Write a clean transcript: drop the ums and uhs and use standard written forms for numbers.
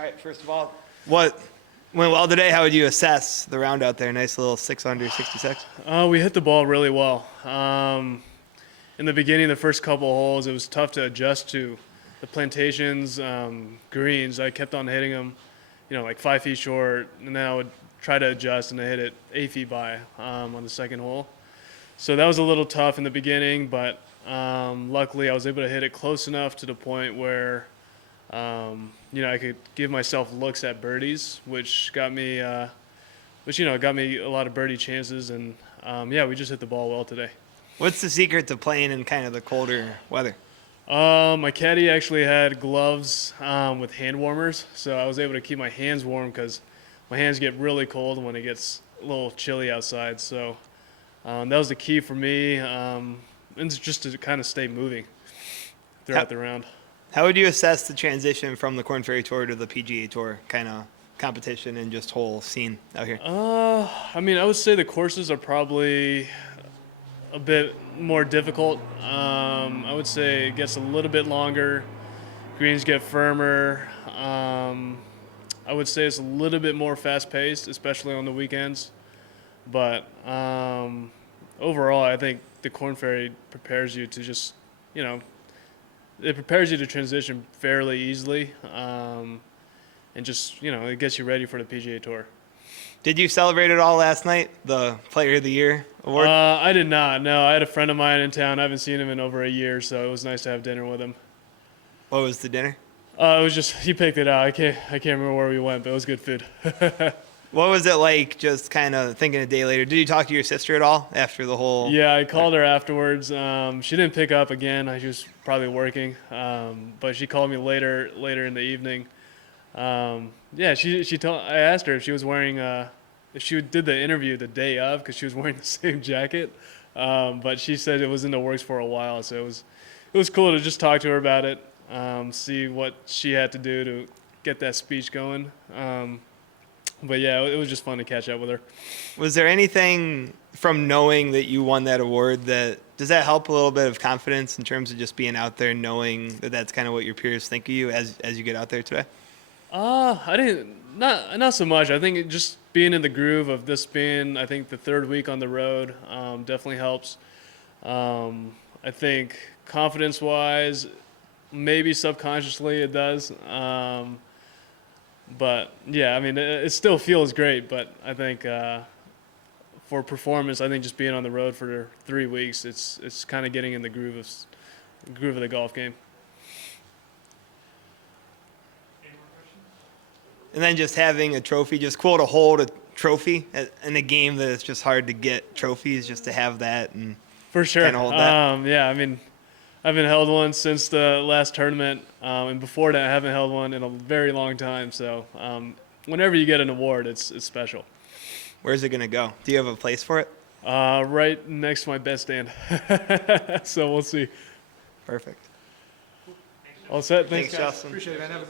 All right, first of all, what went well today? How would you assess the round out there? Nice little 6 under 66. We hit the ball really well. In the beginning, the first couple holes, it was tough to adjust to the plantations, greens. I kept on hitting them, like 5 feet short, and then I would try to adjust, and I hit it 8 feet by on the second hole. So that was a little tough in the beginning, but luckily I was able to hit it close enough to the point where I could give myself looks at birdies, which got me, got me a lot of birdie chances, and we just hit the ball well today. What's the secret to playing in kind of the colder weather? My caddy actually had gloves with hand warmers, so I was able to keep my hands warm because my hands get really cold when it gets a little chilly outside. So that was the key for me, and just to kind of stay moving throughout the round. How would you assess the transition from the Korn Ferry Tour to the PGA Tour kind of competition and just whole scene out here? I would say the courses are probably a bit more difficult. I would say it gets a little bit longer. Greens get firmer. I would say it's a little bit more fast-paced, especially on the weekends. But overall, I think the Korn Ferry prepares you to just, it prepares you to transition fairly easily, and just, it gets you ready for the PGA Tour. Did you celebrate it all last night, the Player of the Year award? I did not, no. I had a friend of mine in town. I haven't seen him in over a year, so it was nice to have dinner with him. What was the dinner? It was just, he picked it out. I can't remember where we went, but it was good food. What was it like just kind of thinking a day later? Did you talk to your sister at all after the whole? Yeah, I called her afterwards. She didn't pick up again. She was probably working. But she called me later in the evening. She told. I asked her if she was wearing, if she did the interview the day of, because she was wearing the same jacket. But she said it was in the works for a while, so it was cool to just talk to her about it, see what she had to do to get that speech going. But yeah, it was just fun to catch up with her. Was there anything from knowing that you won that award does that help a little bit of confidence in terms of just being out there, knowing that that's kind of what your peers think of you as you get out there today? Not so much. I think just being in the groove of this being, I think, the third week on the road definitely helps. I think confidence-wise, maybe subconsciously it does. But yeah, it still feels great. But I think for performance, I think just being on the road for 3 weeks, it's kind of getting in the groove of the golf game. And then just having a trophy, just cool to hold a trophy in a game that it's just hard to get trophies, just to have that and for sure. kind of hold that. I haven't held one since the last tournament, and before that, I haven't held one in a very long time. So, whenever you get an award, it's special. Where's it gonna go? Do you have a place for it? Right next to my bed stand. So we'll see. Perfect. All set. Thanks, guys. Justin. Appreciate it, man. Have a